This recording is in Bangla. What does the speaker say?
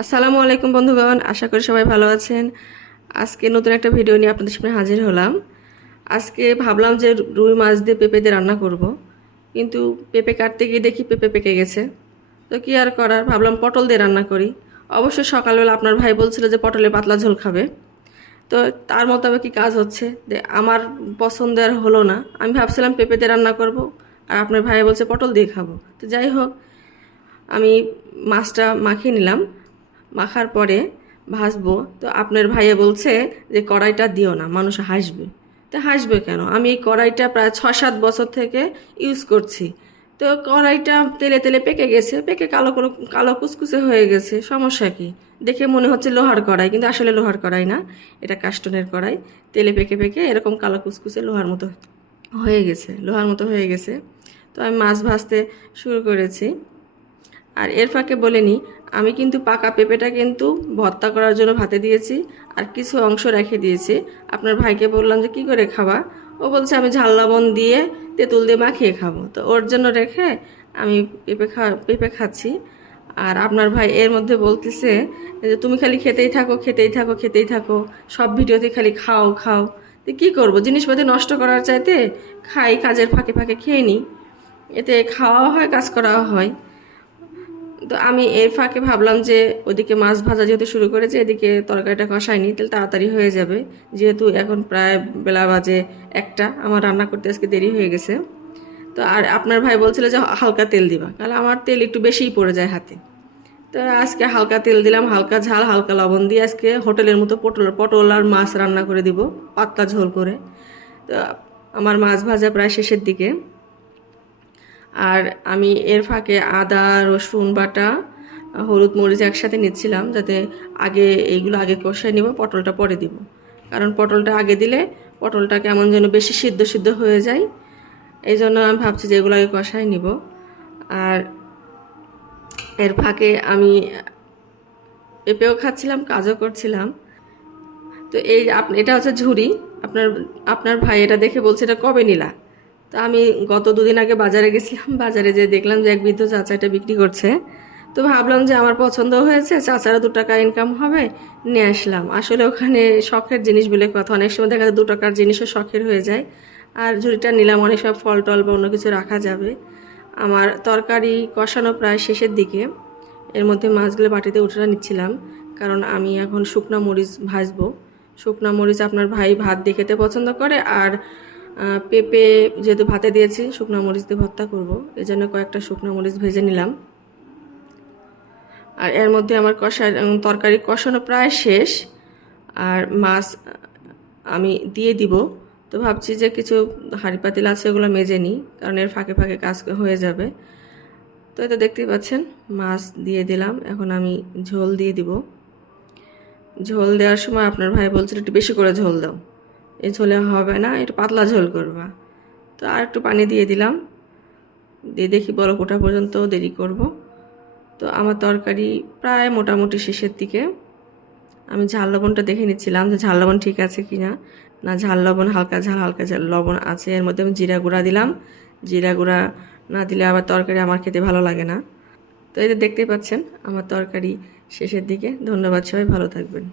আসসালামু আলাইকুম বন্ধুগণ, আশা করি সবাই ভালো আছেন। আজকে নতুন একটা ভিডিও নিয়ে আপনাদের সামনে হাজির হলাম। আজকে ভাবলাম যে রুই মাছ দিয়ে পেঁপে দিয়ে রান্না করব, কিন্তু পেঁপে কাটতে গিয়ে দেখি পেঁপে পেকে গেছে। তো কি আর করার, ভাবলাম পটল দিয়ে রান্না করি। অবশ্য সকালবেলা আপনার ভাই বলছিল যে পটলের পাতলা ঝোল খাবে, তো তার মোতাবেকই কাজ হচ্ছে। আমার পছন্দের হলো না, আমি ভাবছিলাম পেঁপে দিয়ে রান্না করব, আর আপনার ভাই বলছে পটল দিয়ে খাবো। তো যাই হোক, আমি মাছটা মাখিয়ে নিলাম। মাখার পরে ভাজবো। তো আপনার ভাইয়া বলছে যে কড়াইটা দিও না, মানুষ হাসবে। তো হাসবে কেন, আমি এই কড়াইটা প্রায় 6-7 বছর থেকে ইউজ করছি। তো কড়াইটা তেলে তেলে পেকে গেছে, পেকে কালো কোনো কালো কুচকুচে হয়ে গেছে, সমস্যা কি? দেখে মনে হচ্ছে লোহার কড়াই, কিন্তু আসলে লোহার কড়াই না, এটা কাস্টনের কড়াই। তেলে পেকে পেকে এরকম কালো কুচকুচে লোহার মতো হয়ে গেছে, লোহার মতো হয়ে গেছে। তো আমি মাছ ভাজতে শুরু করেছি। আর এর ফাঁকে বলে নিই, আমি কিন্তু পাকা পেঁপেটা কিন্তু ভর্তা করার জন্য ভাতে দিয়েছি, আর কিছু অংশ রেখে দিয়েছি। আপনার ভাইকে বললাম যে কী করে খাবা, ও বলছে আমি ঝাল লবণ দিয়ে তেঁতুল দিয়ে মাখিয়ে খাবো। তো ওর জন্য রেখে আমি পেঁপে খাচ্ছি। আর আপনার ভাই এর মধ্যে বলতেছে যে তুমি খালি খেতেই থাকো, খেতেই থাকো, খেতেই থাকো, সব ভিডিওতে খালি খাও খাও। তো কী করবো, জিনিসপাতি নষ্ট করার চাইতে খাই, কাজের ফাঁকে ফাঁকে খেয়ে নিই, এতে খাওয়াও হয়, কাজ করাও হয়। তো আমি এর ফাঁকে ভাবলাম যে ওদিকে মাছ ভাজা যেহেতু শুরু করেছে, এদিকে তরকারিটা কষায়নি, তাহলে তাড়াতাড়ি হয়ে যাবে। যেহেতু এখন প্রায় বেলা বাজে 1টা, আমার রান্না করতে আজকে দেরি হয়ে গেছে। তো আর আপনার ভাই বলছিল যে হালকা তেল দিবা, তাহলে আমার তেল একটু বেশিই পড়ে যায় হাতে। তো আজকে হালকা তেল দিলাম, হালকা ঝাল হালকা লবণ দিয়ে আজকে হোটেলের মতো পটল আর মাছ রান্না করে দিব, পাতলা ঝোল করে। তো আমার মাছ ভাজা প্রায় শেষের দিকে। আর আমি এর ফাঁকে আদা রসুন বাটা হলুদ মরিচ একসাথে নিচ্ছিলাম, যাতে এইগুলো আগে কষায় নিব, পটলটা পরে দিব। কারণ পটলটা আগে দিলে পটলটা কেমন যেন বেশি সিদ্ধ সিদ্ধ হয়ে যায়, এই জন্য আমি ভাবছি যে এগুলো আগে কষায় নিব। আর এর ফাঁকে আমি পেঁপেও খাচ্ছিলাম, কাজও করছিলাম। তো এটা হচ্ছে ঝুড়ি। আপনার আপনার ভাই এটা দেখে বলছে এটা কবে নিলা? তো আমি গত 2 দিন আগে বাজারে গেছিলাম, বাজারে যেয়ে দেখলাম যে এক বৃদ্ধ চাচা এটা বিক্রি করছে। তো ভাবলাম যে আমার পছন্দ হয়েছে, চাচারা 2 টাকা ইনকাম হবে, নিয়ে আসলাম। আসলে ওখানে শখের জিনিস বলে কথা, অনেক সময় দেখা যায় 2 টাকার জিনিসও শখের হয়ে যায়। আর ঝুড়িটা নিলাম, অনেক সময় ফল টল বা অন্য কিছু রাখা যাবে। আমার তরকারি কষানো প্রায় শেষের দিকে, এর মধ্যে মাছগুলো বাটিতে উঠে নিচ্ছিলাম, কারণ আমি এখন শুকনো মরিচ ভাজবো। শুকনো মরিচ আপনার ভাই ভাত দিয়ে খেতে পছন্দ করে, আর পেঁপে যেহেতু ভাতে দিয়েছি, শুকনো মরিচ দিয়ে ভর্তা করব, এই জন্য কয়েকটা শুকনো মরিচ ভেজে নিলাম। আর এর মধ্যে আমার তরকারি কষানো প্রায় শেষ, আর মাছ আমি দিয়ে দিব। তো ভাবছি যে কিছু হাঁড়ি পাতিল আছে, ওগুলো মেজে নিই, কারণ এর ফাঁকে ফাঁকে কাজ হয়ে যাবে। তো এটা দেখতেই পাচ্ছেন, মাছ দিয়ে দিলাম। এখন আমি ঝোল দিয়ে দিব। ঝোল দেওয়ার সময় আপনার ভাই বলছিল একটু বেশি করে ঝোল দাও, এই ঝোলে হবে না, একটু পাতলা ঝোল করবা। তো আর একটু পানি দিয়ে দিলাম, দিয়ে দেখি বরফ ওঠা পর্যন্ত দেরি করব। তো আমার তরকারি প্রায় মোটামুটি শেষের দিকে। আমি ঝাল লবণটা দেখে নিচ্ছিলাম যে ঝাল লবণ ঠিক আছে কি না। না, ঝাল লবণ হালকা ঝাল লবণ আছে। এর মধ্যে আমি জিরা গুঁড়া দিলাম, জিরা গুঁড়া না দিলে আবার তরকারি আমার খেতে ভালো লাগে না। তো এই যে দেখতেই পাচ্ছেন আমার তরকারি শেষের দিকে। ধন্যবাদ, সবাই ভালো থাকবেন।